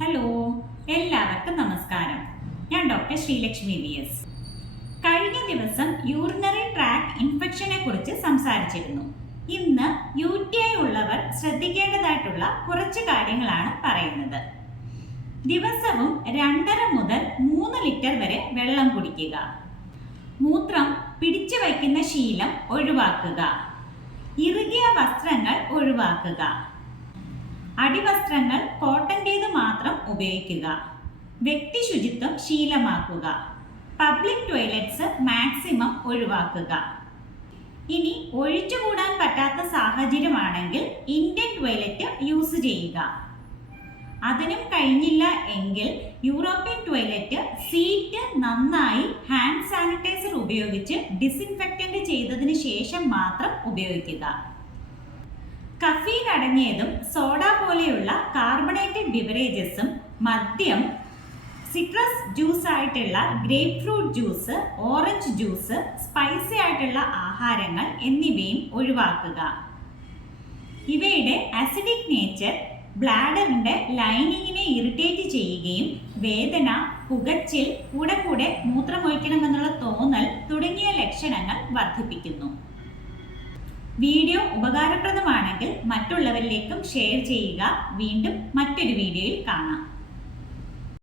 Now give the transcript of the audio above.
Hello എല്ലാവർക്കും നമസ്കാരം. ഞാൻ ഡോക്ടർ ശ്രീലക്ഷ്മി വി എസ് കഴിഞ്ഞ ദിവസം യൂറിനറി ട്രാക്ക് ഇൻഫെക്ഷനെ കുറിച്ച് സംസാരിച്ചിരുന്നു. ഇന്ന് യു ടി ഐ ഉള്ളവർ ശ്രദ്ധിക്കേണ്ടതായിട്ടുള്ള കുറച്ച് കാര്യങ്ങളാണ് പറയുന്നത്. ദിവസവും രണ്ടര മുതൽ മൂന്ന് ലിറ്റർ വരെ വെള്ളം കുടിക്കുക. മൂത്രം പിടിച്ചു വയ്ക്കുന്ന ശീലം ഒഴിവാക്കുക. ഇറുകിയ വസ്ത്രങ്ങൾ ഒഴിവാക്കുക. അടിവസ്ത്രങ്ങൾ കോട്ടന്റേത് മാത്രം ഉപയോഗിക്കുക. വ്യക്തി ശുചിത്വം ശീലമാക്കുക. പബ്ലിക് ടോയ്ലറ്റ്സ് മാക്സിമം ഒഴിവാക്കുക. ഇനി ഒഴിച്ചുകൂടാൻ പറ്റാത്ത സാഹചര്യമാണെങ്കിൽ ഇന്ത്യൻ ടോയ്ലറ്റ് യൂസ് ചെയ്യുക. അതിനും കഴിഞ്ഞില്ല എങ്കിൽ യൂറോപ്യൻ ടോയ്ലറ്റ് സീറ്റ് നന്നായി ഹാൻഡ് സാനിറ്റൈസർ ഉപയോഗിച്ച് ഡിസിൻഫെക്റ്റന്റ് ചെയ്തതിന് ശേഷം മാത്രം ഉപയോഗിക്കുക. കഫീൻ അടങ്ങിയതും സോഡ പോലെയുള്ള കാർബണേറ്റഡ് ബിവറേജസും മദ്യം സിട്രസ് ജ്യൂസ് ആയിട്ടുള്ള grapefruit juice orange juice spicy ആയിട്ടുള്ള ആഹാരങ്ങൾ എന്നിവയും ഒഴിവാക്കുക. ഇവയുടെ അസിഡിക് നേച്ചർ ബ്ലാഡറിന്റെ ലൈനിങ്ങിനെ ഇറിറ്റേറ്റ് ചെയ്യുകയും വേദന പുകച്ചിൽ കൂടെ കൂടെ മൂത്രമൊഴിക്കണമെന്നുള്ള തോന്നൽ തുടങ്ങിയ ലക്ഷണങ്ങൾ വർദ്ധിപ്പിക്കുന്നു. വീഡിയോ ഉപകാരപ്രദമാണെങ്കിൽ മറ്റുള്ളവരിലേക്കും ഷെയർ ചെയ്യുക. വീണ്ടും മറ്റൊരു വീഡിയോയിൽ കാണാം.